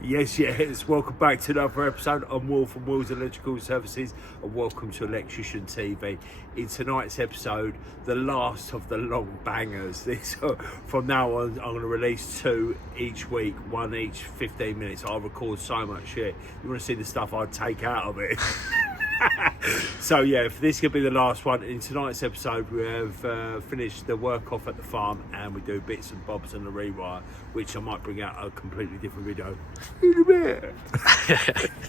Yes, welcome back to another episode of Wall from Wheels Electrical Services, and welcome to Electrician TV. In tonight's episode, the last of the long bangers. From now on, I'm going to release 2 each week, 1 each 15 minutes. I record so much shit. You want to see the stuff I take out of it? So yeah, this could be the last one. In tonight's episode, we have finished the work off at the farm, and we do bits and bobs on the rewire, which I might bring out a completely different video in a bit.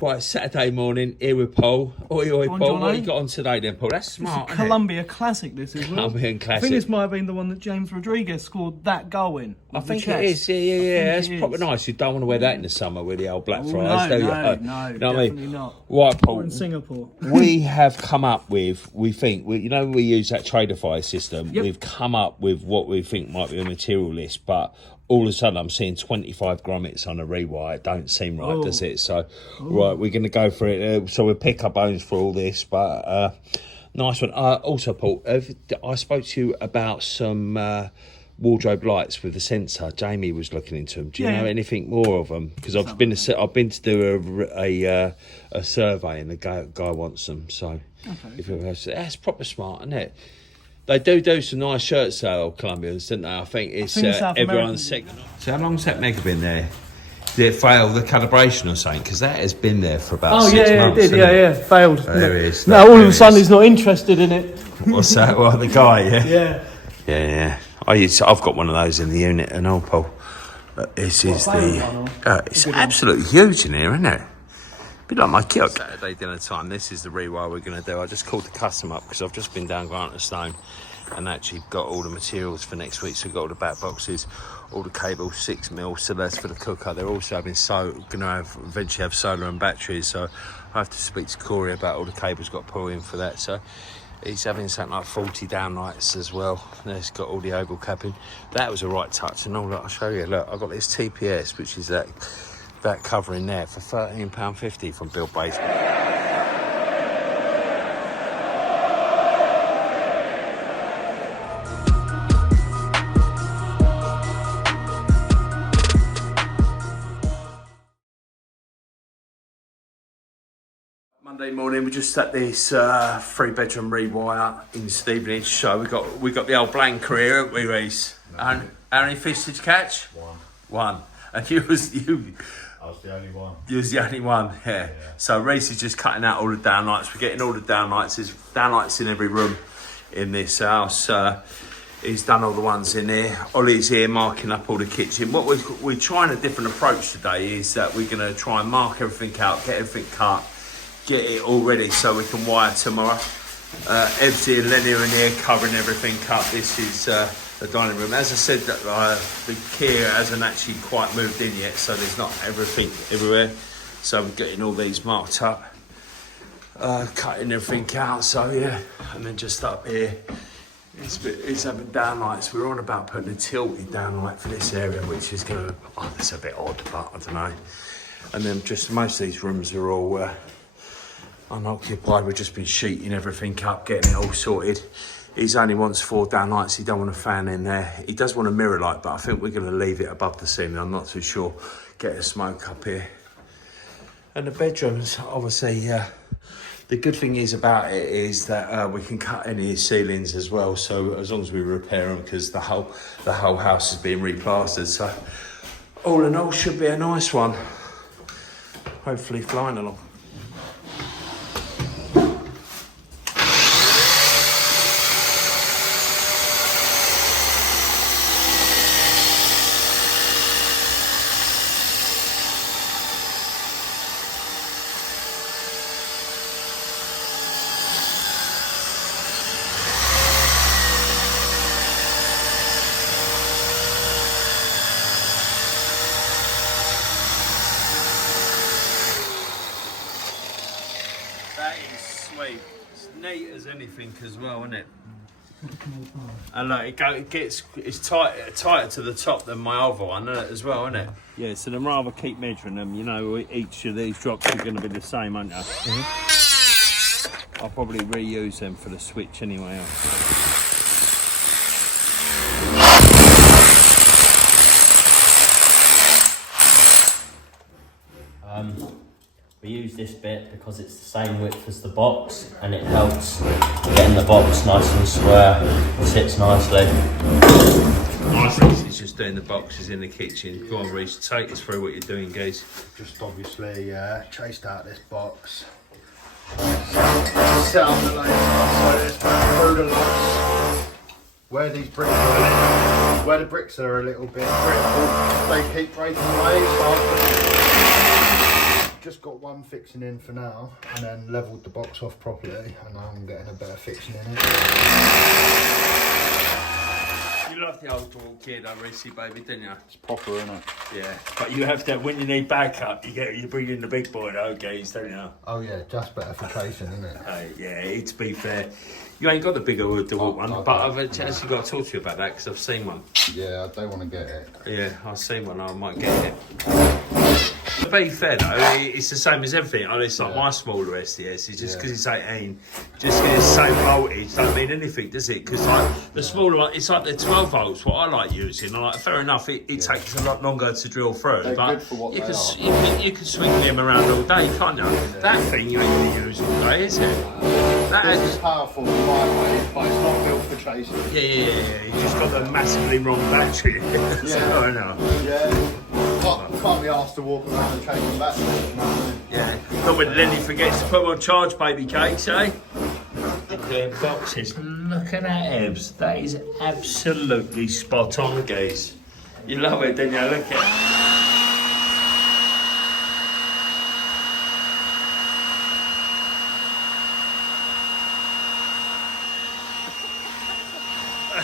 Right, Saturday morning, here with Paul. Oi, Paul. Johnny. What you got on today then, Paul? That's smart, It's a Columbia classic, this is. Colombian classic. I think this might have been the one that James Rodriguez scored that goal in. I think it is, yeah. That's proper nice. You don't want to wear that in the summer with the old black fries, do you? No, definitely not. Right, Paul. Or in Singapore. We have come up with, we use that Traderfy system. Yep. We've come up with what we think might be a material list, but all of a sudden I'm seeing 25 grommets on a rewire. It don't seem right, does it? So, right, we're going to go for it. So we'll pick up bones for all this, but nice one. Also, Paul, I spoke to you about some wardrobe lights with the sensor. Jamie was looking into them. Do you know anything more of them? Because I've been to do a survey, and the guy wants them. So that's proper smart, isn't it? They do some nice shirt sale Colombians, don't they? I think it's everyone's second. So how long's that mega been there? Did it fail the calibration or something? Because that has been there for about 6 months. It did. Failed. There it is. Now all of a sudden he's not interested in it. What's that? Well, the guy, Yeah. I've got one of those in the unit and all, Paul. This is it's absolutely huge in here, isn't it? Bit like my kit. Saturday dinner time. This is the rewire we're going to do. I just called the customer up because I've just been down Grant Stone and actually got all the materials for next week. So we've got all the back boxes, all the cables, 6mm, so that's for the cooker. They're also going to eventually have solar and batteries. So I have to speak to Corey about all the cables got to pull in for that. So he's having something like 40 downlights as well. There's got all the oval capping. That was a right touch. And all that, I'll show you. Look, I've got this TPS, which is that cover in there for £13.50 from Bill Base. Monday morning, we just at this 3-bedroom rewire in Stevenage. So we got the old blanker here, haven't we, Reece? How many fish did you catch? One. And I was the only one. You was the only one, yeah. So Reece is just cutting out all the downlights. We're getting all the downlights. There's downlights in every room in this house. He's done all the ones in here. Ollie's here marking up all the kitchen. What we're trying a different approach today is that we're going to try and mark everything out, get everything cut, get it all ready so we can wire tomorrow. Ebsy and Lenny are in here covering everything up. This is the dining room. As I said, that the Kia hasn't actually quite moved in yet, so there's not everything everywhere. So I'm getting all these marked up, cutting everything out. So yeah, and then just up here, it's having downlights. We're on about putting a tilted downlight for this area, which is going to. Oh, that's a bit odd, but I don't know. And then just most of these rooms are all unoccupied. We've just been sheeting everything up, getting it all sorted. He only wants 4 downlights. He don't want a fan in there. He does want a mirror light, but I think we're going to leave it above the ceiling. I'm not too sure. Get a smoke up here. And the bedrooms, obviously, the good thing is about it is that we can cut any ceilings as well. So as long as we repair them, because the whole house is being replastered. So all in all, should be a nice one. Hopefully flying along. That is sweet. It's neat as anything as well, isn't it? And look, it's tighter to the top than my other one, isn't it, as well, isn't it? Yeah, so I'd rather keep measuring them. You know, each of these drops are going to be the same, aren't they? I'll probably reuse them for the switch anyway. We use this bit because it's the same width as the box and it helps getting the box nice and square. It sits nicely. He's just doing the boxes in the kitchen. Go on, Reece, take us through what you're doing, guys. Just obviously traced out this box. Set up the laser, so this through the locks. Where these bricks are, where the bricks are a little bit brittle, they keep breaking away. So I've just got one fixing in for now, and then levelled the box off properly, and I'm getting a better fixing in it. You love the old Dewalt kid, Reece, baby, didn't you? It's proper, isn't it? Yeah, but you have to, when you need backup, you bring in the big boy, though, guys, don't you? Oh yeah, just better for tracing, isn't it? Yeah, to be fair, you ain't got the bigger Dewalt one, but I've actually got to talk to you about that because I've seen one. Yeah, I don't want to get it. Yeah, I've seen one, I might get it. To be fair though, it's the same as everything. It's like my smaller SDS. It's just because it's 18, just because it's same voltage, don't mean anything, does it? Because like the smaller one, it's like the 12 volts. What I like using. Like, fair enough, it takes a lot longer to drill through. They're but good for what you they can you can swing them around all day, can't you? Yeah. That thing you ain't going to use all day, is it? It's powerful in my way, but it's not built for tracing. Yeah. You just got the massively wrong battery. So, I know. Yeah. Can't be asked to walk around and change the battery. You know what I mean? Yeah. Not when Lenny forgets to put them on charge, baby cakes, eh? The boxes. Look at that, Ebbs. That is absolutely spot on, guys. You love it, don't you? Look at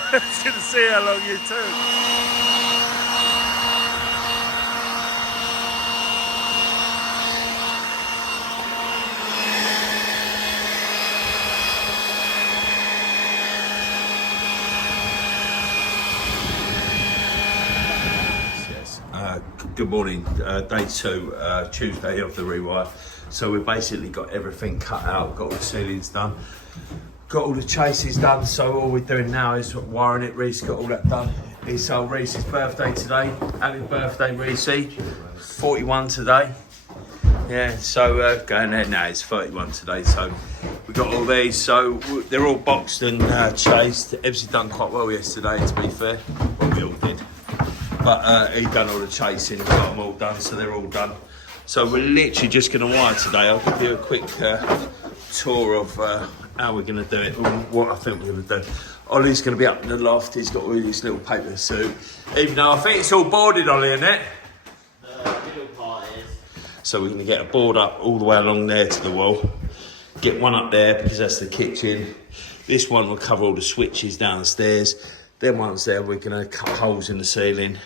I was going to see how long you took. Good morning, day 2, Tuesday of the rewire. So we've basically got everything cut out, got all the ceilings done, got all the chases done. So all we're doing now is wiring it. Reece got all that done. It's Reece's birthday today. Happy birthday, Reece. 41 today. Yeah, so going there now, it's 31 today. So we got all these. So they're all boxed and chased. Ebbsy done quite well yesterday, to be fair. Well, we all did. But he done all the chasing, got them all done, so they're all done. So we're literally just going to wire today. I'll give you a quick tour of how we're going to do it, and what I think we're going to do. Ollie's going to be up in the loft. He's got all his little paper suit. Even though I think it's all boarded, Ollie, isn't it? The middle part is. So we're going to get a board up all the way along there to the wall. Get one up there because that's the kitchen. This one will cover all the switches downstairs. Them ones there, we're going to cut holes in the ceiling.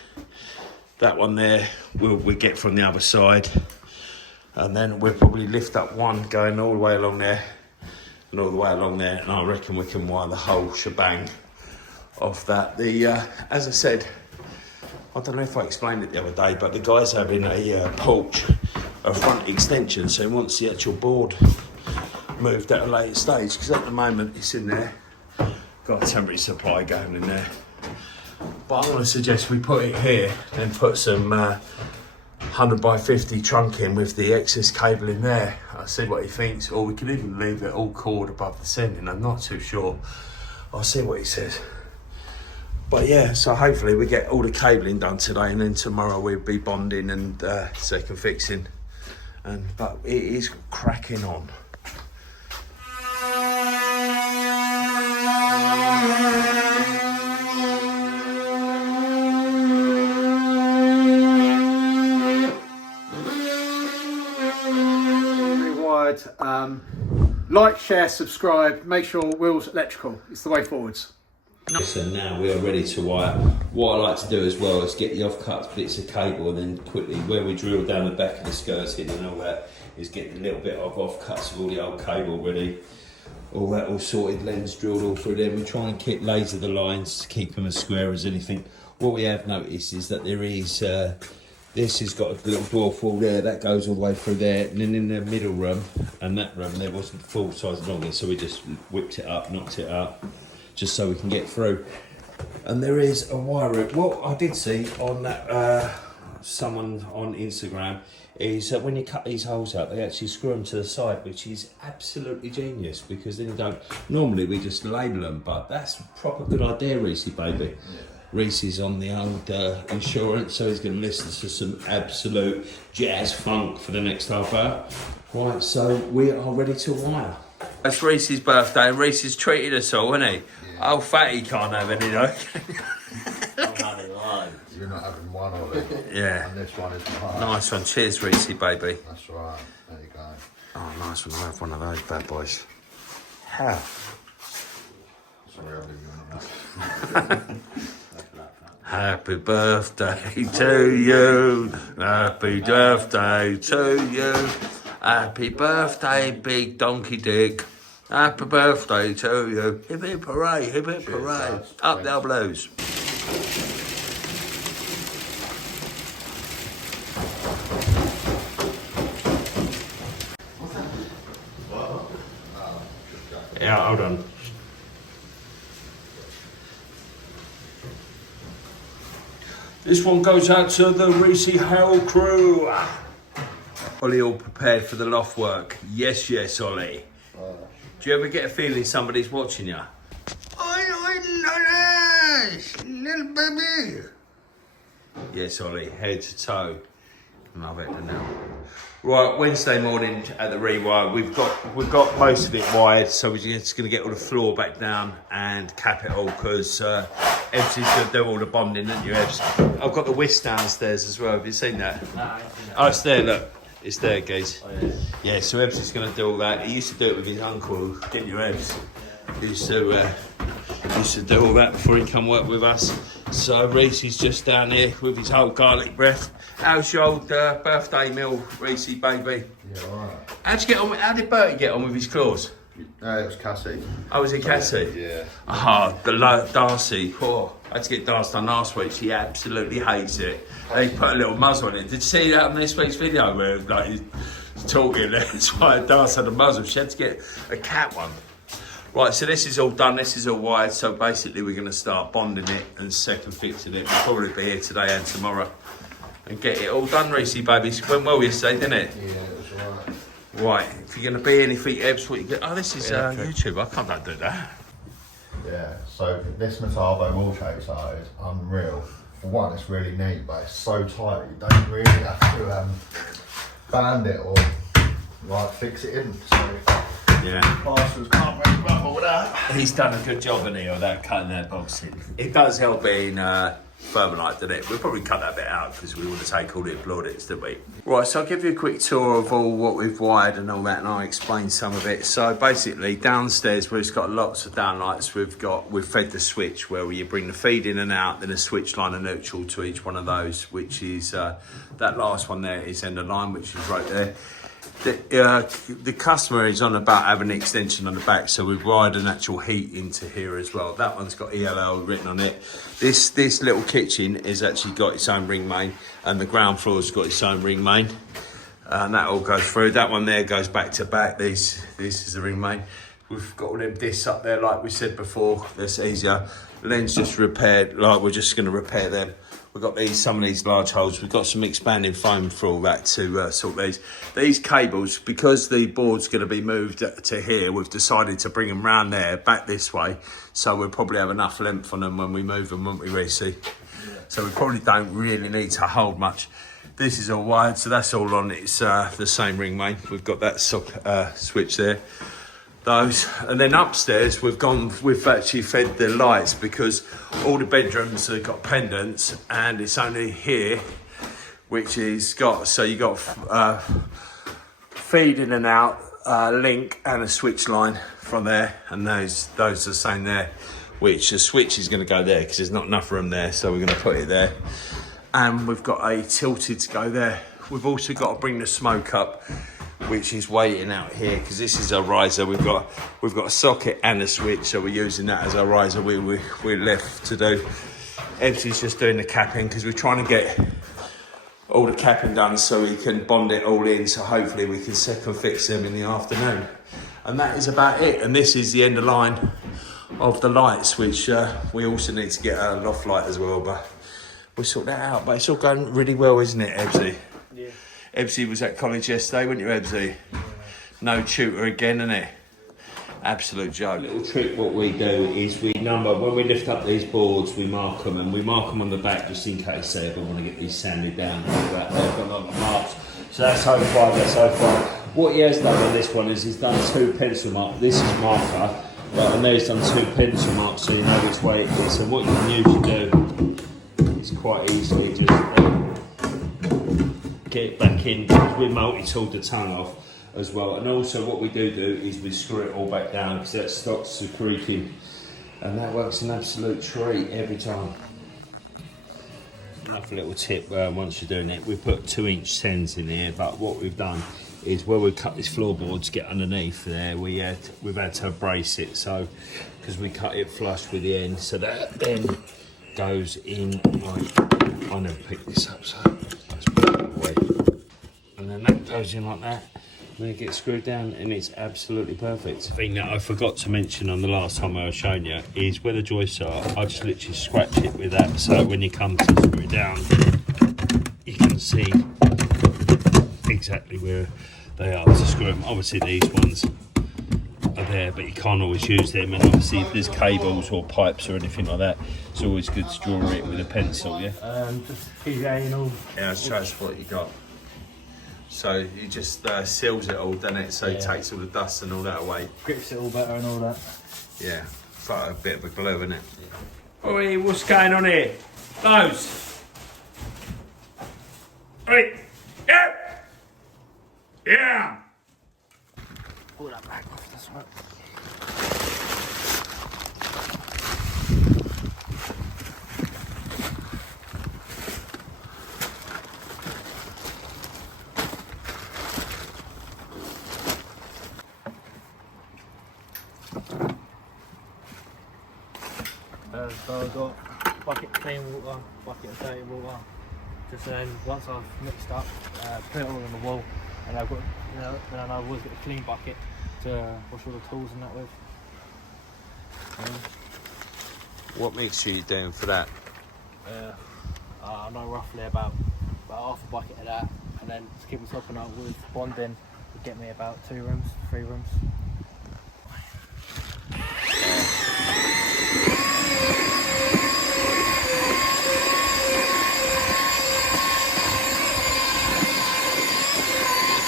That one there, we'll get from the other side. And then we'll probably lift up one going all the way along there and all the way along there. And I reckon we can wire the whole shebang of that. As I said, I don't know if I explained it the other day, but the guy's having a porch, a front extension. So he wants the actual board moved at a later stage, because at the moment it's in there. Got a temporary supply going in there. But I'm going to suggest we put it here, then put some 100 by 50 trunk in with the excess cable in there. I'll see what he thinks, or we could even leave it all cord above the ceiling. I'm not too sure. I'll see what he says. But yeah, so hopefully we get all the cabling done today, and then tomorrow we'll be bonding and second fixing. But it is cracking on. Like, share, subscribe. Make sure Will's Electrical. It's the way forwards. So now we are ready to wire. What I like to do as well is get the off-cut bits of cable, and then quickly, where we drill down the back of the skirting and all that, is get a little bit of off-cuts of all the old cable ready. All that all sorted, lens drilled all through there. We try and laser the lines to keep them as square as anything. What we have noticed is that there is, this has got a little dwarf wall there, that goes all the way through there, and then in the middle room, and that room, there wasn't full size longer, so we just whipped it up, knocked it up, just so we can get through. And there is a wire route. What I did see on that someone on Instagram is that when you cut these holes out, they actually screw them to the side, which is absolutely genius because then you don't. Normally we just label them, but that's a proper good idea, Reese, baby. Yeah. Reese is on the old insurance, so he's going to listen to some absolute jazz funk for the next half hour. Right, so we are ready to wire. It's Reese's birthday, and Reese has treated us all, hasn't he? Yeah. Oh, fatty can't have any, though. I'm having loads. You're not having one of it. Yeah. And this one is mine. Nice one. Cheers, Reese, baby. That's right. There you go. Oh, nice one. I'll have one of those bad boys. How? Sorry, I'll leave you on that. Happy birthday to you. Happy birthday to you. Happy birthday, big donkey dick. Happy birthday to you. Hip hip hooray, hip hip hooray. Up the blues. Yeah, hold on. This one goes out to the Reese Hale crew. Ollie all prepared for the loft work? Yes, yes, Ollie. Do you ever get a feeling somebody's watching you? Little baby. Yes, Ollie, head to toe. Love it now. Right, Wednesday morning at the REWIRE. We've got most of it wired, so we're just going to get all the floor back down and cap it all because Ebbs is going to do all the bonding, isn't you, Ebbs? I've got the whisk downstairs as well. Have you seen that? No, I haven't seen that. Oh, it's there, look. It's there, guys. Oh, yeah. Yeah, so Ebbs is going to do all that. He used to do it with his uncle, didn't you, Ebbs? He used to do all that before he come work with us. So Reese is just down here with his whole garlic breath. How's your old birthday meal, Reese, baby? Yeah, all right. How'd you get on? How did Bertie get on with his claws? It was Cassie. Oh, was it Cassie? Yeah. Ah, Darcy. Oh, I had to get Darcy done last week. She absolutely hates it. They put a little muzzle on it. Did you see that on this week's video where like he's talking? That's why Darcy had a muzzle. She had to get a cat one. Right, so this is all done. This is all wired. So basically, we're going to start bonding it and second fixing it. We'll probably be here today and tomorrow and get it all done, Reese, baby. It went well yesterday, didn't it? Yeah, it was all right. Right, if you're going to be anything, Ebbs, what you get? Oh, this is YouTube. I can't do that. Yeah, so this Metabo wall chaser is unreal. For one, it's really neat, but it's so tight, you don't really have to band it or like fix it in. So yeah, plasters can't really rumble with that. He's done a good job, hasn't he, of that cutting that box in. It does help being Thermalite, doesn't it? We'll probably cut that bit out because we want to take all the plaudits, don't we? Right, so I'll give you a quick tour of all what we've wired and all that, and I'll explain some of it. So basically, downstairs we've got lots of downlights. We've fed the switch where you bring the feed in and out, then a switch line and neutral to each one of those, which is that last one there is end of line, which is right there. The customer is on about having an extension on the back, so we've wired an actual heat into here as well. That one's got ELL written on it. This little kitchen has actually got its own ring main, and the ground floor's got its own ring main, and that all goes through. That one there goes back to back. This is the ring main. We've got all them discs up there, like we said before. That's easier. Len's just repaired. Like we're just going to repair them. We've got some of these large holes. We've got some expanding foam for all that to sort these. These cables, because the board's going to be moved to here, we've decided to bring them round there, back this way. So we'll probably have enough length on them when we move them, won't we, Reece? Yeah. So we probably don't really need to hold much. This is all wired, so that's all on. It's the same ring main. We've got that switch there. Those, and then upstairs we've actually fed the lights because all the bedrooms have got pendants, and it's only here which is got, so you got feed in and out, link and a switch line from there, and those are the same there, which the switch is going to go there because there's not enough room there, so we're going to put it there. And we've got a tilted to go there. We've also got to bring the smoke up, which is waiting out here because this is our riser. We've got a socket and a switch, so we're using that as our riser. We're left to do. Ebbsy's just doing the capping because we're trying to get all the capping done so we can bond it all in. So hopefully we can second fix them in the afternoon. And that is about it. And this is the end of line of the lights, which we also need to get a loft light as well. But we'll sort that out. But it's all going really well, isn't it, Ebbsy? Yeah. Ebbsy was at college yesterday, weren't you, Ebbsy? No tutor again, innit? Absolute joke. Little trick what we do is we number, when we lift up these boards, we mark them, and we mark them on the back just in case, say, if I want to get these sanded down. They've got a lot of marks. So that's 05, that's 05. What he has done on this one is he's done 2 pencil marks. This is marker, but and there he's done 2 pencil marks so you know which way it is. And what you can usually do is quite easily just get it back in, because we multi-tooled the tongue off as well. And also what we do is we screw it all back down because that stops the creaking, and that works an absolute treat every time. Another little tip, once you're doing it, we put 2-inch 10s in here, but what we've done is where we cut this floorboard to get underneath there, we've had to brace it, so because we cut it flush with the end, so that then goes in like, I never picked this up, so let's put it away, and then that goes in like that. And then it gets screwed down, and it's absolutely perfect. The thing that I forgot to mention on the last time I was showing you is where the joists are, I just literally scratch it with that, so when you come to screw it down, you can see exactly where they are to screw them. Obviously these ones are there, but you can't always use them, and obviously if there's cables or pipes or anything like that, it's always good to draw it with a pencil, yeah? Just PVA and all. Yeah, let's show us what you got. So he just seals it all, doesn't it? So he takes all the dust and all that away. Grips it all better and all that. Yeah, it's like a bit of a glue, isn't it? Yeah. Oi, what's going on here? Those. Oi. Yeah. Yeah. Pull that back off, that's right. So I've got bucket of clean water, bucket of dirty water. Just then once I've mixed up, put it all on the wall, and I've got, then I've always got a clean bucket to wash all the tools and that with. What mixture are you doing for that? I know roughly about half a bucket of that, and then to keep on topping up with bonding would get me about 3 rooms.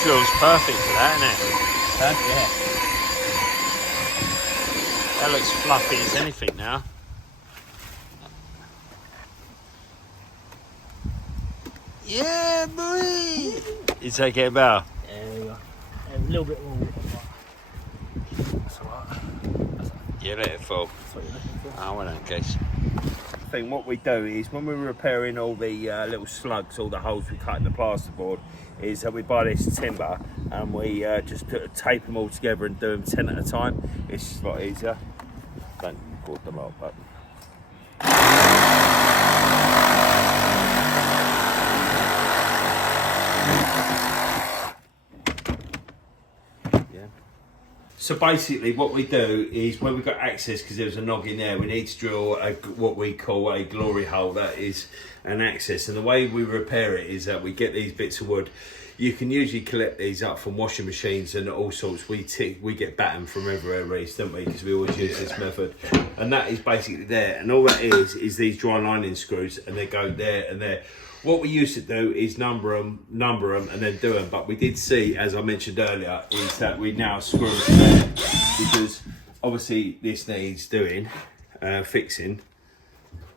Feels perfect for that, isn't it? Yeah. That looks fluffy as anything now. Yeah, boy! You take it about? Yeah, there we go. A little bit more water, but that's alright. You let it fall. That's what you're looking for. I want in case. What we do is when we're repairing all the little slugs, all the holes we cut in the plasterboard, is that we buy this timber and we just tape them all together and do them 10 at a time. It's just a lot easier. Don't record them all, but. So basically what we do is when we've got access, because there's a nog in there, we need to drill what we call a glory hole, that is an access. And the way we repair it is that we get these bits of wood. You can usually collect these up from washing machines and all sorts. We get batten from everywhere, Reece, don't we? Because we always use this method. And that is basically there. And all that is these dry lining screws, and they go there and there. What we used to do is number them, and then do them. But we did see, as I mentioned earlier, is that we now screw them there, because obviously this needs doing, fixing.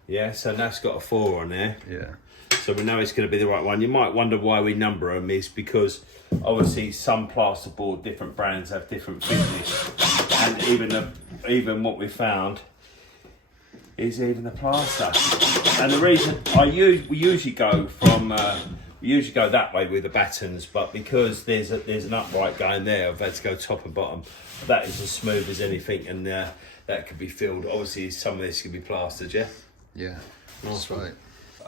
Yeah, so that's got a 4 on there. Yeah. So we know it's going to be the right one. You might wonder why we number them, is because obviously some plasterboard, different brands have different thickness, and even what we found is even the plaster. And the reason we usually go that way with the battens, but because there's an upright going there, I've had to go top and bottom. That is as smooth as anything, and that could be filled. Obviously, some of this can be plastered, yeah. Yeah, that's right.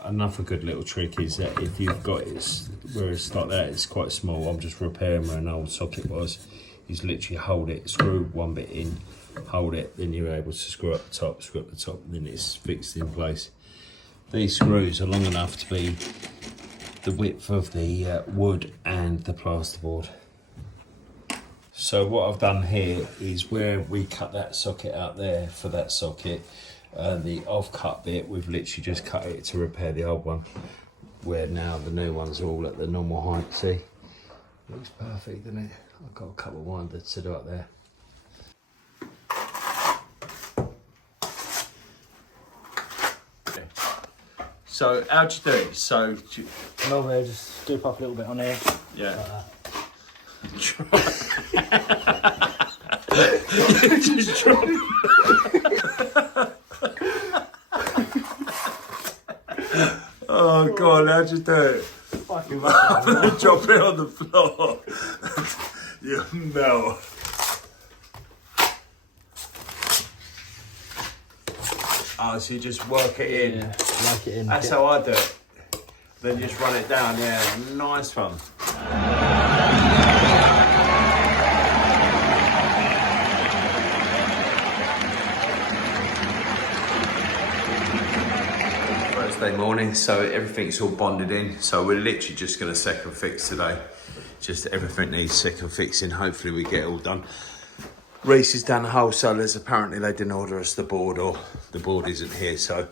Another good little trick is that if you've got it where it's like that, it's quite small. I'm just repairing where an old socket was. You just literally hold it, screw one bit in, hold it, then you're able to screw up the top, and then it's fixed in place. These screws are long enough to be the width of the wood and the plasterboard. So what I've done here is where we cut that socket out there for that socket, the off-cut bit, we've literally just cut it to repair the old one, where now the new ones are all at the normal height. See? Looks perfect, doesn't it? I've got a couple of winders to do up there. So how'd you do it? So Normally I just scoop up a little bit on there. yeah. Like Just drop. Oh god, how'd you do it? fucking Drop it on the floor. You melt. Oh, so you just work it in. Yeah, like it in. That's how I do it. Then just run it down, yeah. Nice one. Thursday morning, so everything's all bonded in. So we're literally just going to second fix today. Just everything needs second fixing. Hopefully we get it all done. Reese is down the wholesalers. Apparently they didn't order us the board, or the board isn't here. So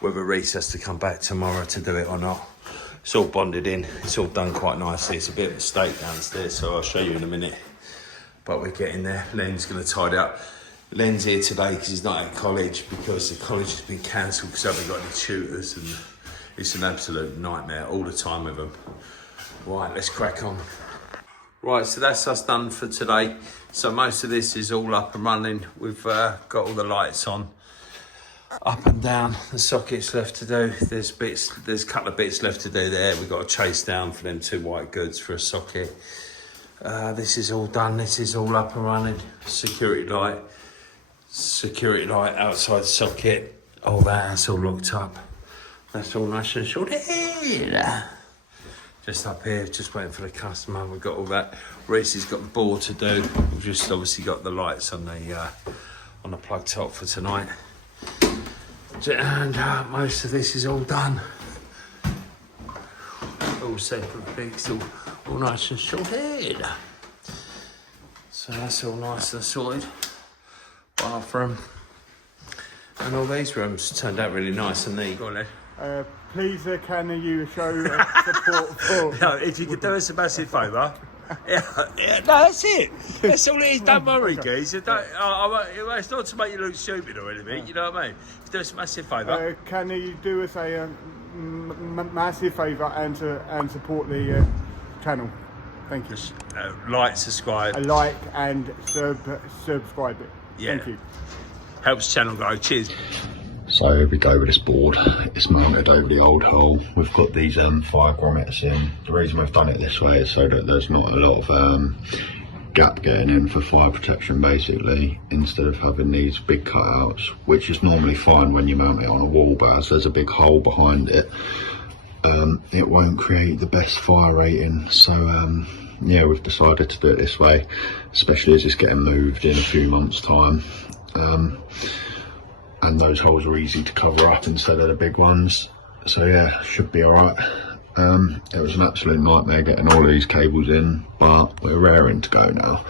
whether Reese has to come back tomorrow to do it or not. It's all bonded in. It's all done quite nicely. It's a bit of a state downstairs, so I'll show you in a minute. But we're getting there. Len's going to tidy up. Len's here today because he's not at college, because the college has been cancelled because they haven't got any tutors, and it's an absolute nightmare all the time with them. Right, let's crack on. Right, so that's us done for today. So most of this is all up and running. We've got all the lights on, up and down. The sockets left to do. There's a couple of bits left to do there. We've got to chase down for them 2 white goods for a socket. This is all done. This is all up and running. Security light outside the socket. All that's all looked up. That's all nice and short. Just up here, just waiting for the customer. We've got all that. Reese has got the board to do. We've just obviously got the lights on the plug top for tonight. And most of this is all done. All separate fixed, all nice and sorted. So that's all nice and sorted. Bathroom. And all these rooms turned out really nice and neat. Go on, Ed. Please, can you show support for... No, if you could do us a massive favour. Yeah, no, that's it. That's all it is. Don't worry, guys. It's not to make you look stupid or anything, you know what I mean? If you do us a massive favour. Can you do us a massive favour and support the channel? Thank you. Like, subscribe. A like and subscribe it. Yeah. Thank you. Helps channel grow. Cheers. So here we go with this board. It's mounted over the old hole. We've got these 5 grommets in. The reason we've done it this way is so that there's not a lot of gap getting in for fire protection, basically, instead of having these big cutouts, which is normally fine when you mount it on a wall, but as there's a big hole behind it, it won't create the best fire rating. So yeah, we've decided to do it this way, especially as it's getting moved in a few months' time. And those holes are easy to cover up instead of the big ones. So yeah, should be alright. It was an absolute nightmare getting all of these cables in, but we're raring to go now.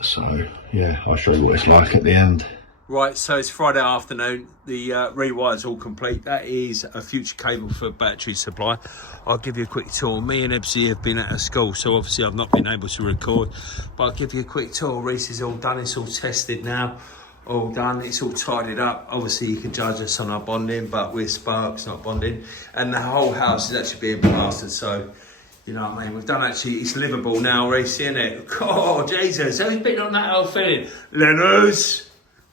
So yeah, I'll show you what it's like at the end. Right, so it's Friday afternoon. The rewire's all complete. That is a future cable for battery supply. I'll give you a quick tour. Me and Ebsy have been at a school, so obviously I've not been able to record, but I'll give you a quick tour. Reese is all done. It's all tested now. All done. It's all tidied up. Obviously you can judge us on our bonding, but we're Sparks, not bonding. And the whole house is actually being plastered, so you know what I mean. We've done actually, it's livable now, Reese, isn't it? Oh, Jesus, who's been on that old filling? Leonard's.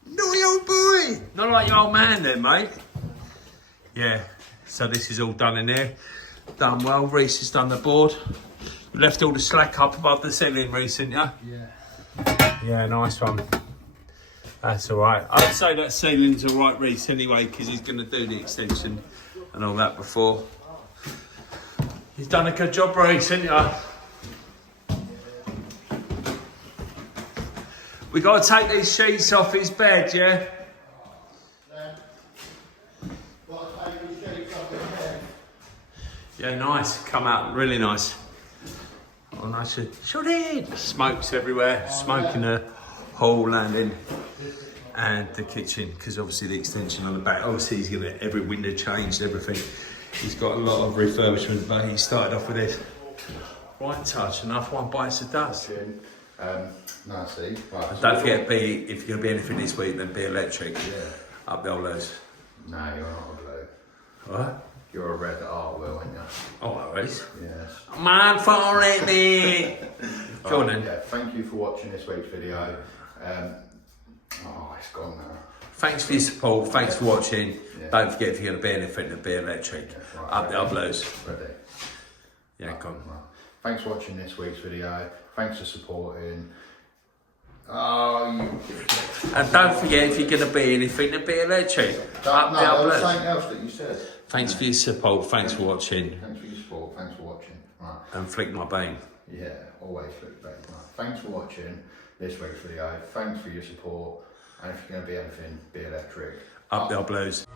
Naughty old boy. Not like your old man then, mate. Yeah, so this is all done in there. Done well. Reese has done the board. You left all the slack up above the ceiling, Reese, didn't you? Yeah. Yeah, nice one. That's all right. I'd say that ceiling's all right, Reese, anyway, because he's going to do the extension and all that before. He's done a good job, Reese, haven't you? We got to take these sheets off his bed, yeah? Got to take these sheets Yeah, nice. Come out really nice. Oh, nice. Shut it! Smokes everywhere. Smoke in the whole landing and the kitchen, because obviously the extension on the back. Obviously, he's gonna every window changed, everything. He's got a lot of refurbishment, but he started off with this. Right touch, enough one bites the dust. No, see. Right, And don't forget, if you're gonna be anything this week, then be electric. Yeah. Up the old lows. No, you're not a blue. Alright? You're a red at art, Will, aren't you? Oh, always. Yes. Man for it, mate. Go on then. Yeah, thank you for watching this week's video. It's gone now. Thanks for your support. Thanks for watching. Yeah. Don't forget, if you're going to be anything, to be electric. Yeah, right, Up the old lows. Ready? Yeah, go on. Right. Thanks for watching this week's video. Thanks for supporting. Oh, And don't forget, if you're going to be anything, to be electric. Up the there old was lows. something else that you said. Thanks for your support. Thanks for watching. Thanks for your support. Thanks for watching. Right. And flick my bane. Yeah, always look back. Right. Thanks for watching this week's video. Thanks for your support. And if you're going to be anything, be electric. Up the old lows.